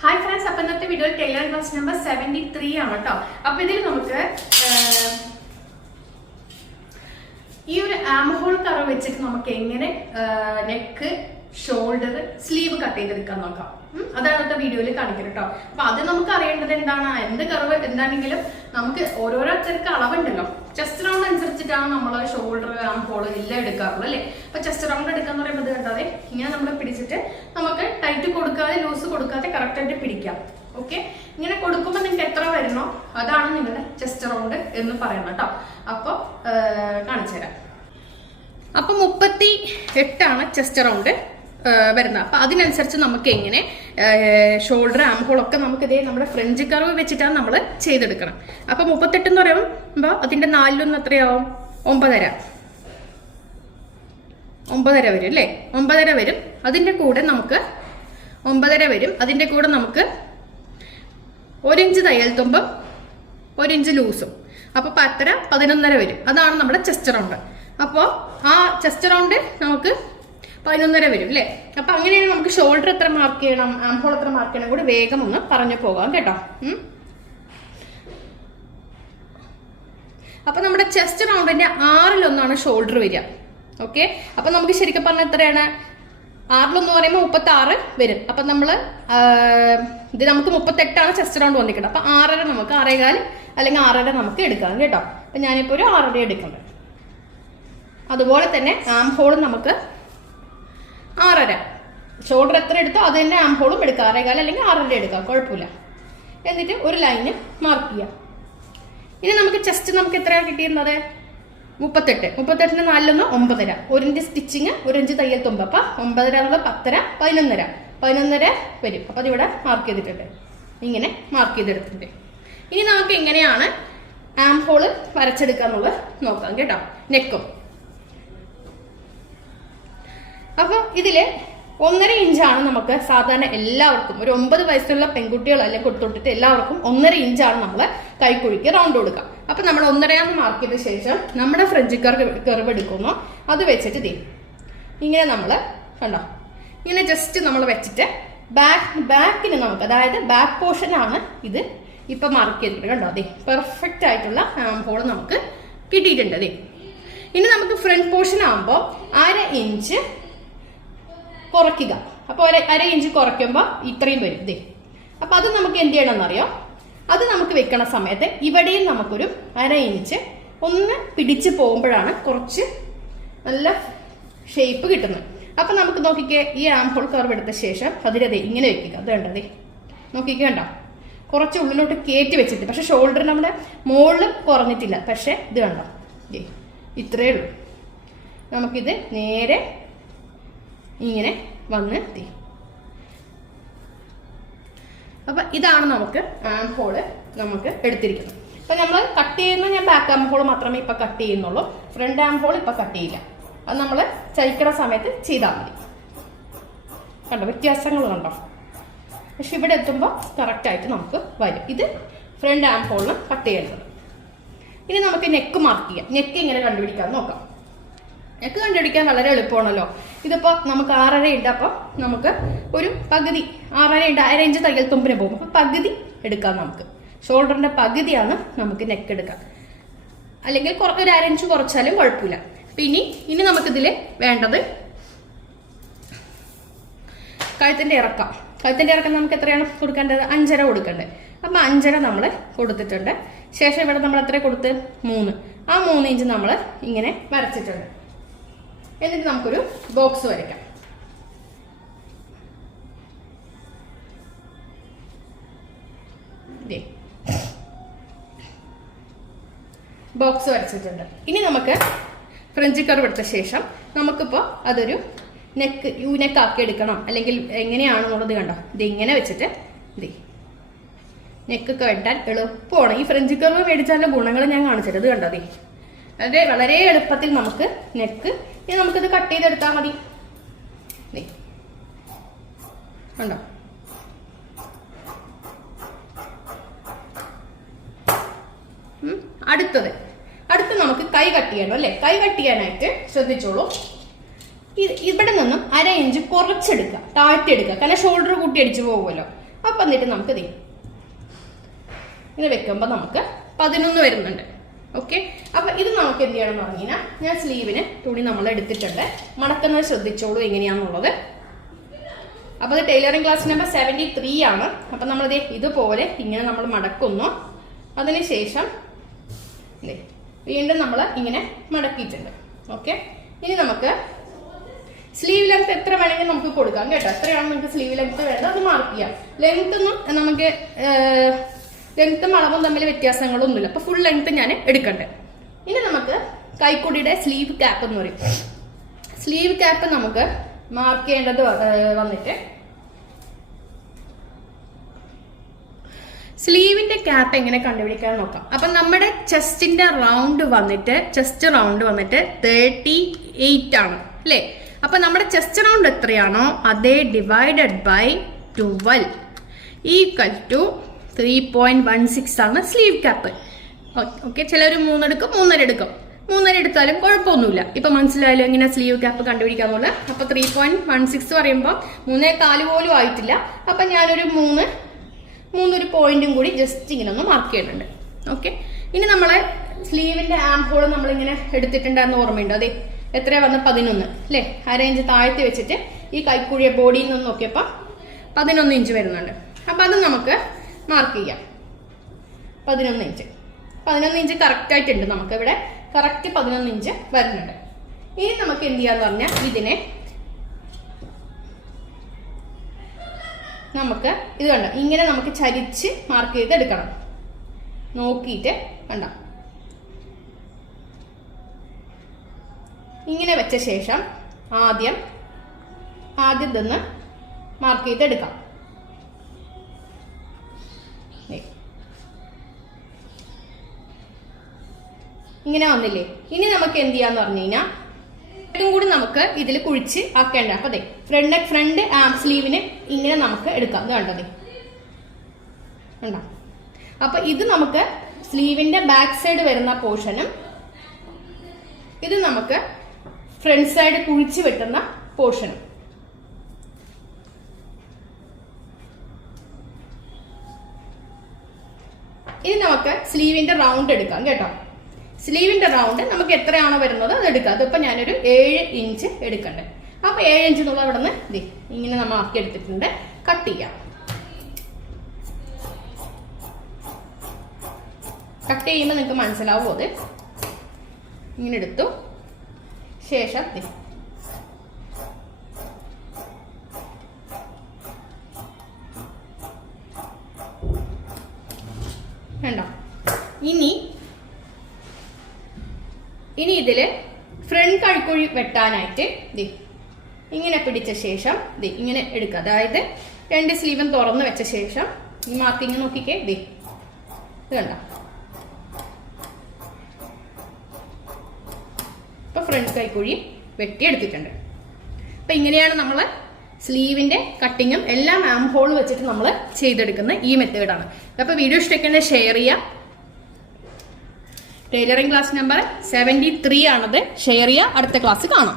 Hi friends, അപ്പം ഇന്നത്തെ വീഡിയോയിൽ ടൈലറിംഗ് ക്ലാസ് നമ്പർ 73 ആണ് കേട്ടോ. അപ്പൊ ഇതിൽ നമുക്ക് ഈ ഒരു ആം ഹോൾ കർവ് വെച്ചിട്ട് നമുക്ക് എങ്ങനെ നെക്ക്, ഷോൾഡർ, സ്ലീവ് കട്ട് ചെയ്തെടുക്കാൻ നോക്കാം. അതാണ് ഇന്നത്തെ വീഡിയോയിൽ കാണിക്കുന്നത് കേട്ടോ. അപ്പൊ അത് നമുക്ക് അറിയേണ്ടത് എന്താണ്, എന്ത് കർവ് എന്താണെങ്കിലും നമുക്ക് ഓരോരുത്തർക്ക് അളവുണ്ടല്ലോ. ചെസ്റ്റ് റൗണ്ട് അനുസരിച്ചിട്ടാണ് നമ്മൾ ഷോൾഡർ, ആം ഹോൾ എല്ലാം എടുക്കാറുള്ളൂ അല്ലേ. അപ്പൊ ചെസ്റ്റ് റൗണ്ട് എടുക്കാന്ന് പറയുമ്പോൾ കണ്ടാതെ ഇങ്ങനെ നമ്മൾ പിടിച്ചിട്ട് നമുക്ക് ടൈറ്റ് കൊടുക്കാതെ, ലൂസ് കൊടുക്കാതെ കറക്റ്റ് ആയിട്ട് പിടിക്കാം. ഓക്കെ, ഇങ്ങനെ കൊടുക്കുമ്പോൾ നിങ്ങൾക്ക് എത്ര വരണോ അതാണ് നിങ്ങളുടെ ചെസ്റ്റ് റൗണ്ട് എന്ന് പറയുന്നത് കേട്ടോ. അപ്പൊ കാണിച്ചു തരാം. അപ്പൊ 38 ചെസ്റ്റ് റൗണ്ട് വരുന്നത്. അപ്പൊ അതിനനുസരിച്ച് നമുക്ക് എങ്ങനെ ഷോൾഡർ, ആം ഹോൾ ഒക്കെ നമുക്ക് ഇതേ നമ്മുടെ ഫ്രഞ്ച് കർവ് വെച്ചിട്ടാണ് നമ്മൾ ചെയ്തെടുക്കണം. അപ്പൊ 38 എന്ന് പറയുമ്പോൾ അതിന്റെ 4 എത്രയാവും? 9.5 വരും അല്ലേ. 9.5 വരും. അതിന്റെ കൂടെ നമുക്ക് 9.5 വരും. അതിന്റെ കൂടെ നമുക്ക് 1 ഇഞ്ച് തയ്യൽ തുമ്പും 1 ഇഞ്ച് ലൂസും. അപ്പൊ 10.5 11.5 വരും. അതാണ് നമ്മുടെ ചെസ്റ്റ് റൗണ്ട്. അപ്പോൾ ആ ചെസ്റ്റ് റൗണ്ട് നമുക്ക് 11.5 വരും അല്ലേ. അപ്പൊ അങ്ങനെയാണ് നമുക്ക് ഷോൾഡർ എത്ര മാർക്ക് ചെയ്യണം, ആം ഹോൾ എത്ര മാർക്ക് ചെയ്യണം കൂടി വേഗം ഒന്ന് പറഞ്ഞു പോകാം കേട്ടോ. അപ്പൊ നമ്മുടെ ചെസ്റ്റ് റൗണ്ടിന്റെ 6-1 ഷോൾഡർ വരിക. ഓക്കെ, അപ്പൊ നമുക്ക് ശരിക്കും പറഞ്ഞാൽ എത്രയാണ്? 6-1 പറയുമ്പോൾ 36 വരും. അപ്പൊ നമ്മള് ഇത് നമുക്ക് 38 ചെസ്റ്റ് റൗണ്ട് വന്നിട്ടുണ്ട്. അപ്പൊ 6.5 നമുക്ക് 6.25 അല്ലെങ്കിൽ 6.5 നമുക്ക് എടുക്കാം കേട്ടോ. അപ്പൊ ഞാനിപ്പോ ഒരു 6.5 എടുക്കുന്നുണ്ട്. അതുപോലെ തന്നെ ആം ഹോളും നമുക്ക് 6.5. ഷോൾഡർ എത്ര എടുത്തോ അത് തന്നെ ആം ഹോളും എടുക്കാം. 6.25 അല്ലെങ്കിൽ 6.5 എടുക്കാം, കുഴപ്പമില്ല. എന്നിട്ട് ഒരു ലൈന് മാർക്ക് ചെയ്യാം. ഇനി നമുക്ക് ചെസ്റ്റ് നമുക്ക് എത്രയാണ് കിട്ടിയിരുന്നത്? 38. 38ന് 4-1 9.5. 1 ഇഞ്ച് സ്റ്റിച്ചിങ്, 1 ഇഞ്ച് തയ്യൽ തുമ്പ്. അപ്പൊ 9.5 10.5 11.5 വരും. അപ്പൊ അതിവിടെ മാർക്ക് ചെയ്തിട്ടുണ്ട്. ഇങ്ങനെ മാർക്ക് ചെയ്തെടുത്തിട്ടുണ്ട്. ഇനി നമുക്ക് എങ്ങനെയാണ് ആം ഹോള് വരച്ചെടുക്കാന്നുള്ളത് നോക്കാം കേട്ടോ. നെക്കും അപ്പൊ ഇതില് 1.5 ഇഞ്ചാണ് നമുക്ക് സാധാരണ എല്ലാവർക്കും, ഒരു 9 വയസ്സുള്ള പെൺകുട്ടികൾ അല്ലെങ്കിൽ തൊട്ടിട്ട് എല്ലാവർക്കും 1.5 ഇഞ്ചാണ് നമ്മൾ കൈക്കുഴിക്ക് റൗണ്ട് കൊടുക്കാം. അപ്പൊ നമ്മൾ 1.5 മാർക്ക് ചെയ്ത ശേഷം നമ്മുടെ ഫ്രഞ്ച് കർവ് എടുക്കുന്നു. അത് വെച്ചിട്ട് ഇങ്ങനെ നമ്മൾ കണ്ടോ, ഇങ്ങനെ ജസ്റ്റ് നമ്മൾ വെച്ചിട്ട് ബാക്കിന് നമുക്ക്, അതായത് ബാക്ക് പോർഷനാണ് ഇത് ഇപ്പൊ മാർക്ക് ചെയ്തിട്ടുണ്ട്. കണ്ടോ, അതെ പെർഫെക്റ്റ് ആയിട്ടുള്ള ആം ഹോൾ നമുക്ക് കിട്ടിയിട്ടുണ്ട്. അതെ, ഇനി നമുക്ക് ഫ്രണ്ട് പോർഷൻ ആകുമ്പോൾ 1/2 ഇഞ്ച് കുറയ്ക്കുക. അപ്പൊ 1/2 ഇഞ്ച് കുറയ്ക്കുമ്പോൾ ഇത്രയും വരും. ഇതേ, അപ്പൊ അത് നമുക്ക് എന്ത് ചെയ്യണം എന്നറിയോ? അത് നമുക്ക് വെക്കണ സമയത്ത് ഇവിടെയും നമുക്കൊരു 1/2 ഇഞ്ച് ഒന്ന് പിടിച്ച് പോകുമ്പോഴാണ് കുറച്ച് നല്ല ഷേപ്പ് കിട്ടുന്നത്. അപ്പൊ നമുക്ക് നോക്കിക്കേ, ഈ ആം ഹോൾ കർവ് എടുത്ത ശേഷം അതിലതേ ഇങ്ങനെ വെക്കുക. അത് കണ്ടതേ, നോക്കിക്കേ, കണ്ടോ, കുറച്ച് ഉള്ളിലോട്ട് കയറ്റി വെച്ചിട്ട്. പക്ഷെ ഷോൾഡർ നമ്മുടെ മുകളിൽ കുറഞ്ഞിട്ടില്ല. പക്ഷെ ഇത് കണ്ടോ, ഇത്രയേ ഉള്ളൂ. നമുക്കിത് നേരെ ഇങ്ങനെ വന്ന് അപ്പൊ ഇതാണ് നമുക്ക് ആം ഹോള് നമുക്ക് എടുത്തിരിക്കുന്നത്. അപ്പൊ നമ്മൾ കട്ട് ചെയ്യുന്ന, ഞാൻ ബാക്ക് ആം ഹോൾ മാത്രമേ ഇപ്പൊ കട്ട് ചെയ്യുന്നുള്ളൂ. ഫ്രണ്ട് ആം ഹോൾ ഇപ്പൊ കട്ട് ചെയ്യില്ല. അത് നമ്മൾ ചൈക്കണ സമയത്ത് ചെയ്താൽ മതി. കണ്ടോ, വ്യത്യാസങ്ങൾ കണ്ടോ. പക്ഷെ ഇവിടെ എത്തുമ്പോൾ കറക്റ്റ് ആയിട്ട് നമുക്ക് വരും. ഇത് ഫ്രണ്ട് ആം ഹോളിന് കട്ട് ചെയ്യേണ്ടത്. ഇനി നമുക്ക് നെക്ക് മാർക്ക് ചെയ്യാം. നെക്ക് എങ്ങനെ കണ്ടുപിടിക്കാൻ നോക്കാം. നെക്ക് കണ്ടുപിടിക്കാൻ വളരെ എളുപ്പമാണല്ലോ. ഇതിപ്പോ നമുക്ക് 6.5 ഉണ്ട്. അപ്പൊ നമുക്ക് ഒരു പകുതി 6.5 ഉണ്ട്, 1/2 ഇഞ്ച് തയ്യൽ തുമ്പിന് പോകും. അപ്പൊ പകുതി എടുക്കാം. നമുക്ക് ഷോൾഡറിന്റെ പകുതിയാണ് നമുക്ക് നെക്ക് എടുക്കാം. അല്ലെങ്കിൽ ഒരു 1/2 ഇഞ്ച് കുറച്ചാലും കുഴപ്പമില്ല. ഇനി നമുക്കിതില് വേണ്ടത് കഴുത്തിന്റെ ഇറക്കം. കഴുത്തിന്റെ ഇറക്കം നമുക്ക് എത്രയാണ് കൊടുക്കേണ്ടത്? 5.5 കൊടുക്കേണ്ടത്. അപ്പൊ 5.5 നമ്മൾ കൊടുത്തിട്ടുണ്ട്. ശേഷം ഇവിടെ നമ്മൾ എത്ര കൊടുത്ത്? 3. ആ 3 ഇഞ്ച് നമ്മൾ ഇങ്ങനെ വരച്ചിട്ടുണ്ട്. എന്നിട്ട് നമുക്കൊരു ബോക്സ് വരയ്ക്കാം. ബോക്സ് വരച്ചിട്ടുണ്ട്. ഇനി നമുക്ക് ഫ്രഞ്ച് കർവ് എടുത്ത ശേഷം നമുക്കിപ്പോൾ അതൊരു നെക്ക്, യു നെക്ക് ആക്കി എടുക്കണം. അല്ലെങ്കിൽ എങ്ങനെയാണെന്നുള്ളത് കണ്ടോ, ഇത് ഇങ്ങനെ വെച്ചിട്ട് നെക്കൊക്കെ വെട്ടാൻ എളുപ്പമാണ്. ഈ ഫ്രഞ്ച് കർവ് മേടിച്ചാലുള്ള ഗുണങ്ങൾ ഞാൻ കാണിച്ചത്. ഇത് കണ്ടോ, വളരെ വളരെ എളുപ്പത്തിൽ നമുക്ക് നെക്ക്, ഇനി നമുക്കിത് കട്ട് ചെയ്തെടുത്താൽ മതി. കണ്ടോ, അടുത്ത് നമുക്ക് കൈ കട്ട് ചെയ്യണം അല്ലെ. കൈ കട്ട് ചെയ്യാനായിട്ട് ശ്രദ്ധിച്ചോളൂ. ഇവിടെ നിന്നും 1/2 ഇഞ്ച് കുറച്ചെടുക്കുക, താഴ്ത്തിയെടുക്കുക. കാരണം ഷോൾഡർ കൂട്ടി അടിച്ചു പോകുമല്ലോ. അപ്പം എന്നിട്ട് നമുക്ക് ഇങ്ങനെ വെക്കുമ്പോൾ നമുക്ക് 11 വരുന്നുണ്ട്. ഓക്കെ, അപ്പൊ ഇത് നമുക്ക് എന്ത് ചെയ്യണം എന്ന് പറഞ്ഞു കഴിഞ്ഞാൽ, ഞാൻ സ്ലീവിന് തുണി നമ്മൾ എടുത്തിട്ടുണ്ട്. മടക്കുന്നത് ശ്രദ്ധിച്ചോളൂ എങ്ങനെയാണെന്നുള്ളത്. അപ്പൊ അത് ടൈലറിംഗ് ക്ലാസ് നമ്പർ 73 ആണ്. അപ്പൊ നമ്മളിത് ഇതുപോലെ ഇങ്ങനെ നമ്മൾ മടക്കുന്നു. അതിനുശേഷം വീണ്ടും നമ്മൾ ഇങ്ങനെ മടക്കിയിട്ടുണ്ട്. ഓക്കെ, ഇനി നമുക്ക് സ്ലീവ് ലെങ്ത് എത്ര വേണമെങ്കിൽ നമുക്ക് കൊടുക്കാം കേട്ടോ. എത്രയാണ് നമുക്ക് സ്ലീവ് ലെങ്ത് വേണ്ടത് അത് മാർക്ക് ചെയ്യാം. ലെങ്ത്തൊന്നും നമുക്ക് ലെങ്ത്തും അളവും തമ്മിൽ വ്യത്യാസങ്ങളൊന്നുമില്ല. അപ്പൊ ഫുൾ ലെങ്ത് ഞാൻ എടുക്കണ്ടേ. ഇനി നമുക്ക് കൈക്കുടിയുടെ സ്ലീവ് ക്യാപ്പ് എന്ന് പറയും. സ്ലീവ് ക്യാപ്പ് നമുക്ക് മാർക്ക് ചെയ്യേണ്ടത് വന്നിട്ട്, സ്ലീവിന്റെ ക്യാപ്പ് എങ്ങനെ കണ്ടുപിടിക്കാൻ നോക്കാം. അപ്പൊ നമ്മുടെ ചെസ്റ്റ് റൗണ്ട് വന്നിട്ട് 38 ആണ് അല്ലേ. അപ്പൊ നമ്മുടെ ചെസ്റ്റ് റൗണ്ട് എത്രയാണോ അതേ ഡിവൈഡഡ് ബൈ 12 ഈക്വൽ ടു 3.16 ആണ് സ്ലീവ് ക്യാപ്പ്. ഓക്കെ, ചിലർ 3 എടുക്കും, 3.5 എടുക്കും. 3.5 എടുത്താലും കുഴപ്പമൊന്നുമില്ല. ഇപ്പൊ മനസ്സിലായാലും എങ്ങനെ സ്ലീവ് ക്യാപ്പ് കണ്ടുപിടിക്കാന്നുള്ള. അപ്പൊ 3.16 പറയുമ്പോൾ 3.4 പോലും ആയിട്ടില്ല. അപ്പൊ ഞാനൊരു 3 പോയിന്റും കൂടി ജസ്റ്റ് ഇങ്ങനെ ഒന്ന് മാർക്ക് ചെയ്യുന്നുണ്ട്. ഓക്കെ, ഇനി നമ്മളെ സ്ലീവിന്റെ ആം ഹോൾ നമ്മളിങ്ങനെ എടുത്തിട്ടുണ്ടായിരുന്ന ഓർമ്മയുണ്ടോ? അതെ, എത്രയാ വന്ന് 11 അല്ലേ. അരയിഞ്ച് താഴ്ത്തി വെച്ചിട്ട് ഈ കൈക്കുഴിയ ബോഡിയിൽ നിന്ന് നോക്കിയപ്പോ 11 ഇഞ്ച് വരുന്നുണ്ട്. അപ്പൊ അത് നമുക്ക് മാർക്ക് ചെയ്യാം. 11 ഇഞ്ച് കറക്റ്റ് ആയിട്ടുണ്ട്. നമുക്ക് ഇവിടെ കറക്റ്റ് 11 ഇഞ്ച് വരുന്നുണ്ട്. ഇനി നമുക്ക് എന്ത് ചെയ്യാന്ന് പറഞ്ഞാൽ, ഇതിനെ നമുക്ക് ഇത് കണ്ട ഇങ്ങനെ നമുക്ക് ചരിച്ച് മാർക്ക് ചെയ്ത് എടുക്കണം. നോക്കിയിട്ട് കണ്ട ഇങ്ങനെ വെച്ച ശേഷം ആദ്യം ഇതൊന്ന് മാർക്ക് ചെയ്ത് എടുക്കാം. ഇങ്ങനെ വന്നില്ലേ. ഇനി നമുക്ക് എന്ത് ചെയ്യാന്ന് പറഞ്ഞു കഴിഞ്ഞാൽ ഇതും കൂടി നമുക്ക് ഇതിൽ കുഴിച്ച് ആക്കേണ്ട. അപ്പൊ അതെ, ഫ്രണ്ട് സ്ലീവിന് ഇങ്ങനെ നമുക്ക് എടുക്കാം. ഇത് കണ്ടതേ കണ്ടോ. അപ്പൊ ഇത് നമുക്ക് സ്ലീവിന്റെ ബാക്ക് സൈഡ് വരുന്ന പോർഷനും ഇത് നമുക്ക് ഫ്രണ്ട് സൈഡ് കുഴിച്ച് വെട്ടുന്ന പോർഷനും. ഇനി നമുക്ക് സ്ലീവിന്റെ റൗണ്ട് എടുക്കാം കേട്ടോ. സ്ലീവിന്റെ റൗണ്ട് നമുക്ക് എത്രയാണോ വരുന്നത് അത് എടുക്കാം. അതിപ്പോ ഞാനൊരു 7 ഇഞ്ച് എടുക്കണ്ടേ. അപ്പൊ 7 ഇഞ്ച് എന്നുള്ള ഇവിടെ നിന്ന് ഇങ്ങനെ നമ്മൾ ആക്കി എടുത്തിട്ടുണ്ട്. കട്ട് ചെയ്യാം. കട്ട് ചെയ്യുമ്പോൾ നിങ്ങൾക്ക് മനസ്സിലാവും. അത് ഇങ്ങനെ എടുത്തു ശേഷം വേണ്ട. ഇനി ഇതില് ഫ്രണ്ട് കൈക്കുഴി വെട്ടാനായിട്ട് ഇങ്ങനെ പിടിച്ച ശേഷം ഇങ്ങനെ എടുക്കുക. അതായത് 2 സ്ലീവും തുറന്ന് വെച്ച ശേഷം ഈ മാർക്കിങ് നോക്കിക്കേ. ഇത് കണ്ട. ഇപ്പൊ ഫ്രണ്ട് കൈക്കുഴി വെട്ടിയെടുത്തിട്ടുണ്ട്. അപ്പൊ ഇങ്ങനെയാണ് നമ്മൾ സ്ലീവിന്റെ കട്ടിങ്ങും എല്ലാം ആം ഹോൾ വെച്ചിട്ട് നമ്മൾ ചെയ്തെടുക്കുന്ന ഈ മെത്തേഡാണ്. അപ്പൊ വീഡിയോ ഇഷ്ടമൊക്കെ ഷെയർ ചെയ്യാം. ടൈലറിംഗ് ക്ലാസ് നമ്പർ 73 ആണത്. ഷെയർ ചെയ്യുക. അടുത്ത ക്ലാസ് കാണാം.